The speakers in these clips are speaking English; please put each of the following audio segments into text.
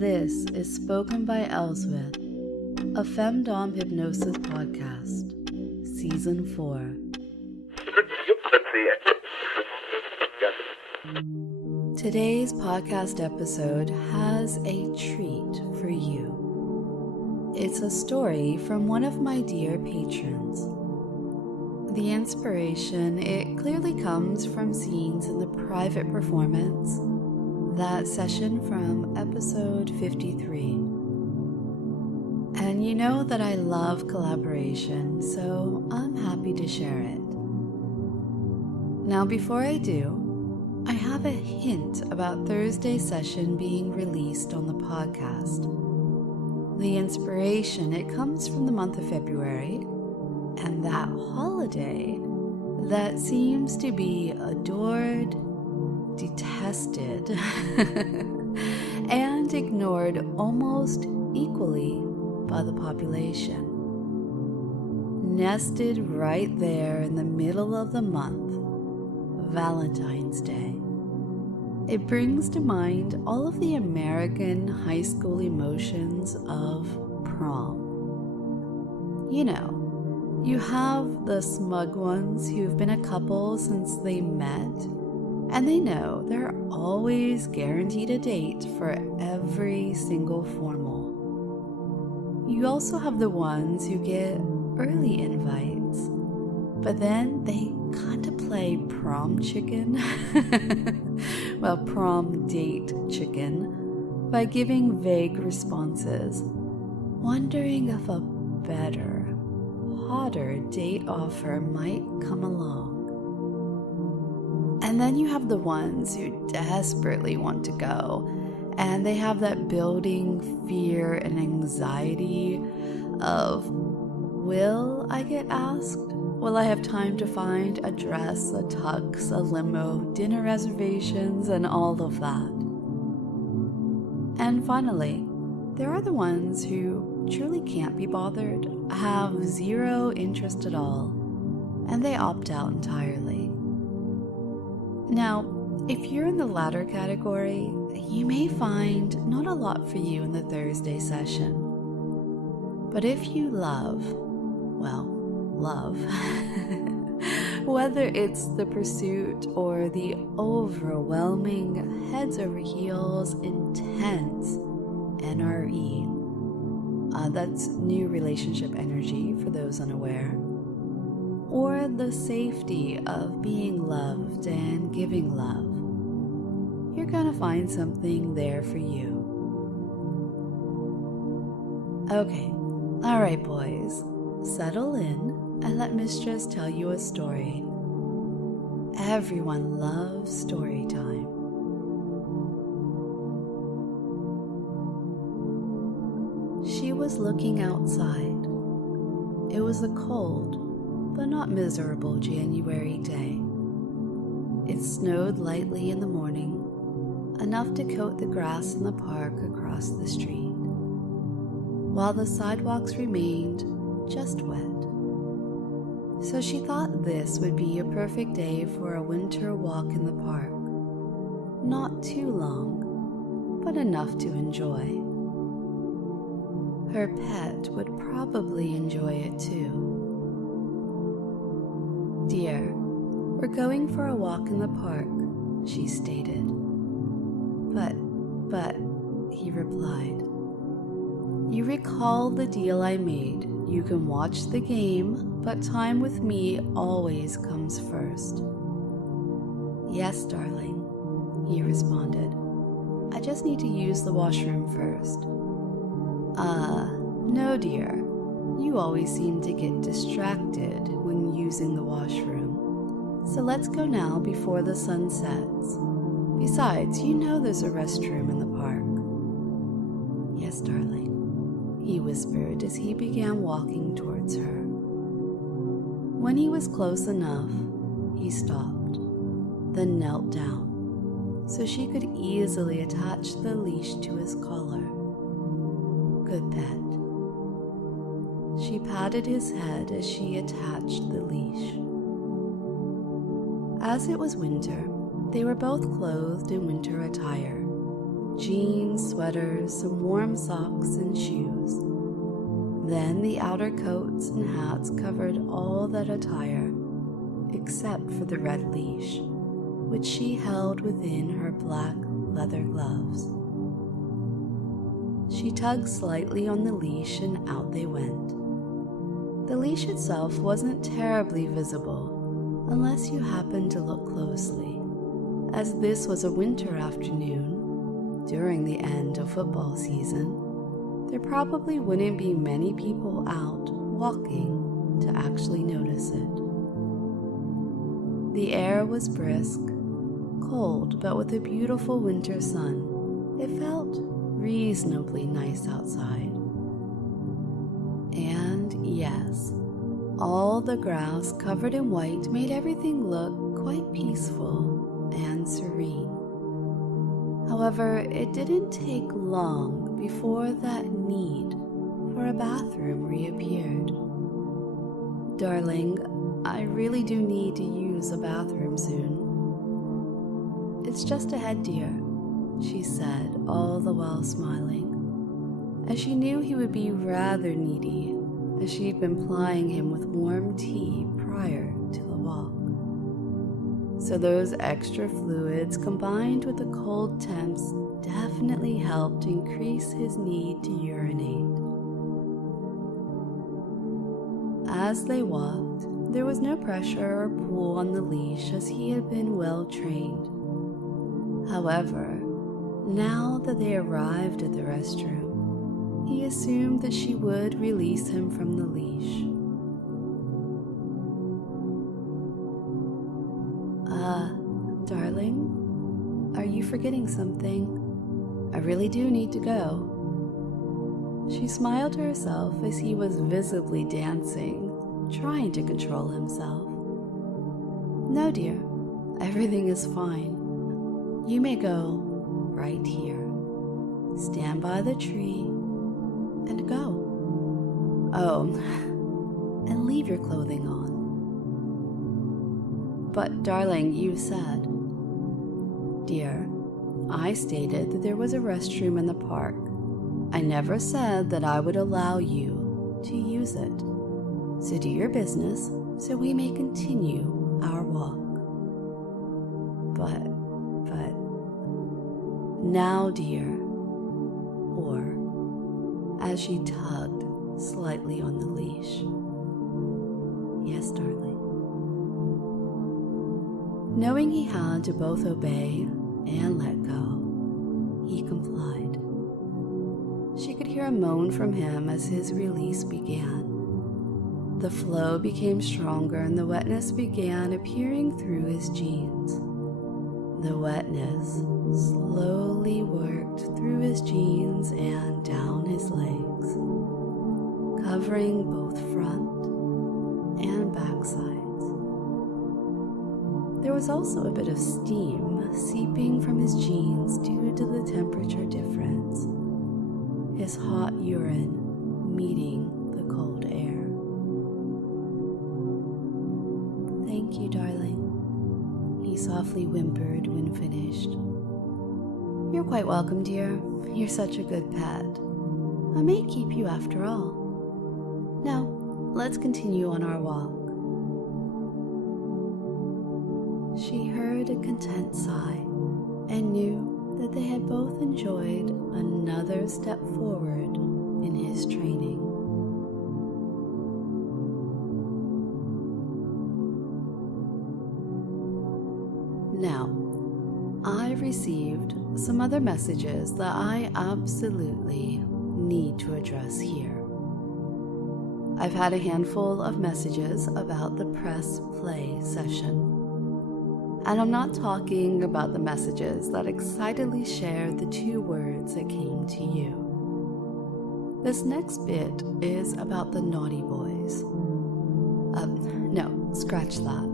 This is Spoken by Elswith, a Femdom Hypnosis podcast, Season 4. Today's podcast episode has a treat for you. It's a story from one of my dear patrons. The inspiration, it clearly comes from scenes in the private performance, that session from episode 53. And you know that I love collaboration, so I'm happy to share it. Now, before I do, I have a hint about Thursday's session being released on the podcast. The inspiration, it comes from the month of February, and that holiday that seems to be adored, detested, and ignored almost equally by the population. Nested right there in the middle of the month, Valentine's Day. It brings to mind all of the American high school emotions of prom. You know, you have the smug ones who've been a couple since they met, and they know they're always guaranteed a date for every single formal. You also have the ones who get early invites, but then they kind of play prom chicken, well, prom date chicken, by giving vague responses, wondering if a better, hotter date offer might come along. And then you have the ones who desperately want to go, and they have that building fear and anxiety of, will I get asked? Will I have time to find a dress, a tux, a limo, dinner reservations, and all of that? And finally, there are the ones who truly can't be bothered, have zero interest at all, and they opt out entirely. Now, if you're in the latter category, you may find not a lot for you in the Thursday session. But if you love, whether it's the pursuit or the overwhelming, heads over heels, intense NRE, that's new relationship energy for those unaware, or the safety of being loved and giving love, you're gonna find something there for you. Okay, alright boys, settle in and let Mistress tell you a story. Everyone loves story time. She was looking outside. It was a cold, but not miserable January day. It snowed lightly in the morning, enough to coat the grass in the park across the street, while the sidewalks remained just wet. So she thought this would be a perfect day for a winter walk in the park. Not too long, but enough to enjoy. Her pet would probably enjoy it too. "Dear, we're going for a walk in the park," she stated. But, he replied, "You recall the deal I made. You can watch the game, but time with me always comes first." "Yes, darling," he responded. "I just need to use the washroom first." No, dear. You always seem to get distracted when using the washroom. So let's go now before the sun sets. Besides, you know there's a restroom in the park." "Yes, darling," he whispered as he began walking towards her. When he was close enough, he stopped, then knelt down, so she could easily attach the leash to his collar. "Good pet." She patted his head as she attached the leash. As it was winter, they were both clothed in winter attire, jeans, sweaters, some warm socks, and shoes. Then the outer coats and hats covered all that attire, except for the red leash, which she held within her black leather gloves. She tugged slightly on the leash and out they went. The leash itself wasn't terribly visible unless you happened to look closely, as this was a winter afternoon during the end of football season. There probably wouldn't be many people out walking to actually notice it. The air was brisk, cold, but with a beautiful winter sun. It felt reasonably nice outside. And yes, all the grass covered in white made everything look quite peaceful and serene. However, it didn't take long before that need for a bathroom reappeared. Darling, I really do need to use a bathroom soon. It's just ahead, dear, she said, all the while smiling, as she knew he would be rather needy, as she'd been plying him with warm tea prior to the walk. So those extra fluids combined with the cold temps definitely helped increase his need to urinate. As they walked, there was no pressure or pull on the leash as he had been well trained. However, now that they arrived at the restroom, he assumed that she would release him from the leash. Darling, are you forgetting something? I really do need to go. She smiled to herself as he was visibly dancing, trying to control himself. No, dear, everything is fine. You may go right here. Stand by the tree and go. Oh, and leave your clothing on. But, darling, you said... Dear, I stated that there was a restroom in the park. I never said that I would allow you to use it. So do your business so we may continue our walk. But, now, dear, or, as she tugged slightly on the leash. Yes, darling. Knowing he had to both obey and let go, he complied. She could hear a moan from him as his release began. The flow became stronger and the wetness began appearing through his jeans. The wetness slowly worked through his jeans and down his legs, covering both front and back sides. There was also a bit of steam seeping from his jeans due to the temperature difference, his hot urine meeting the cold air. Thank you, darling, he softly whimpered when finished. You're quite welcome, dear. You're such a good pet. I may keep you after all. Now, let's continue on our walk. She heard a content sigh and knew that they had both enjoyed another step forward in his training. Now, I received some other messages that I absolutely need to address here. I've had a handful of messages about the press play session. And I'm not talking about the messages that excitedly shared the 2 words that came to you. This next bit is about the naughty boys. No, scratch that.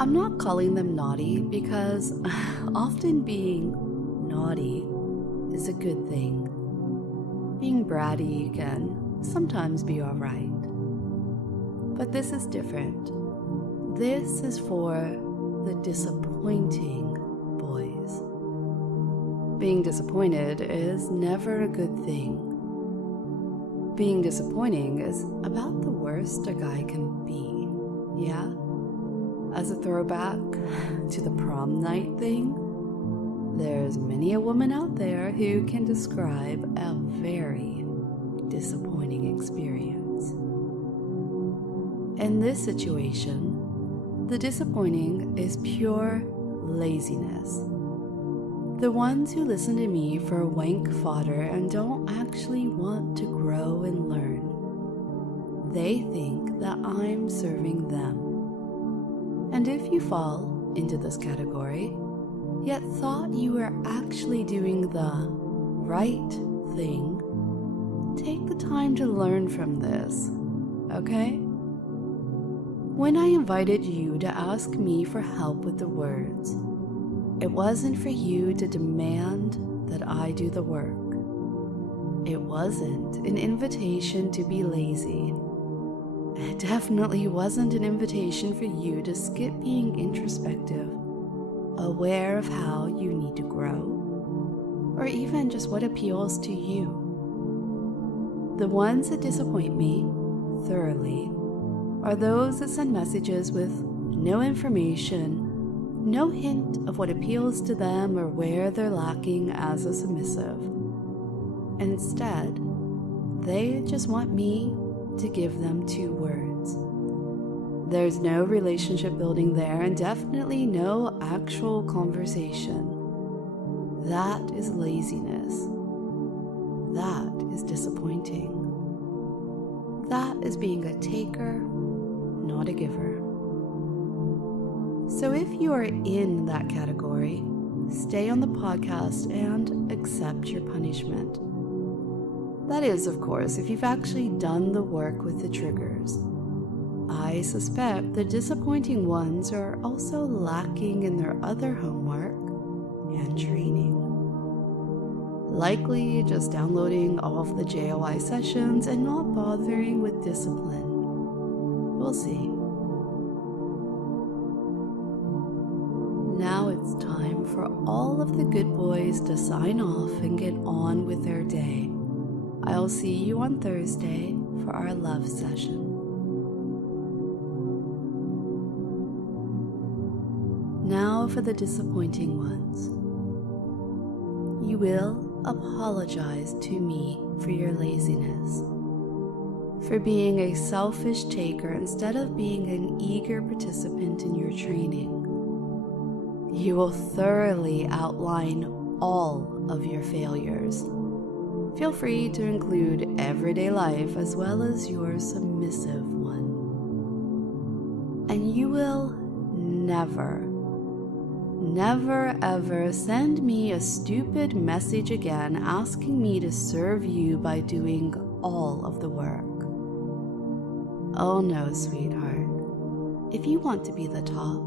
I'm not calling them naughty because often being naughty is a good thing. Being bratty can sometimes be alright. But this is different. This is for the disappointing boys. Being disappointed is never a good thing. Being disappointing is about the worst a guy can be, yeah? As a throwback to the prom night thing, there's many a woman out there who can describe a very disappointing experience. In this situation, the disappointing is pure laziness. The ones who listen to me for wank fodder and don't actually want to grow and learn. They think that I'm serving them. And if you fall into this category, yet thought you were actually doing the right thing, take the time to learn from this, okay? When I invited you to ask me for help with the words, it wasn't for you to demand that I do the work. It wasn't an invitation to be lazy. It definitely wasn't an invitation for you to skip being introspective, aware of how you need to grow, or even just what appeals to you. The ones that disappoint me thoroughly are those that send messages with no information, no hint of what appeals to them or where they're lacking as a submissive. Instead, they just want me to give them 2 words. There's no relationship building there and definitely no actual conversation. That is laziness. That is disappointing. That is being a taker, not a giver. So if you are in that category, stay on the podcast and accept your punishment. That is, of course, if you've actually done the work with the triggers. I suspect the disappointing ones are also lacking in their other homework and training. Likely just downloading all of the JOI sessions and not bothering with discipline. We'll see. Now it's time for all of the good boys to sign off and get on with their day. I'll see you on Thursday for our love session. Now for the disappointing ones. You will apologize to me for your laziness, for being a selfish taker instead of being an eager participant in your training. You will thoroughly outline all of your failures. Feel free to include everyday life as well as your submissive one. And you will never ever send me a stupid message again asking me to serve you by doing all of the work. Oh no, sweetheart. If you want to be the top,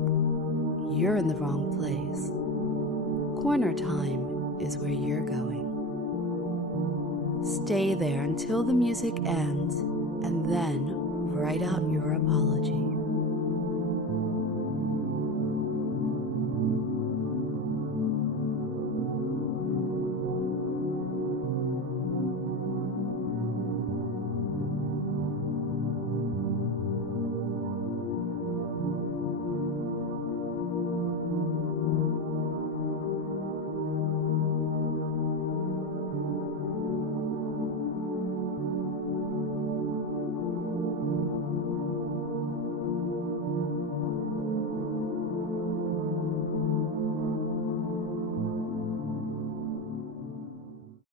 you're in the wrong place. Corner time is where you're going. Stay there until the music ends and then write out your apology.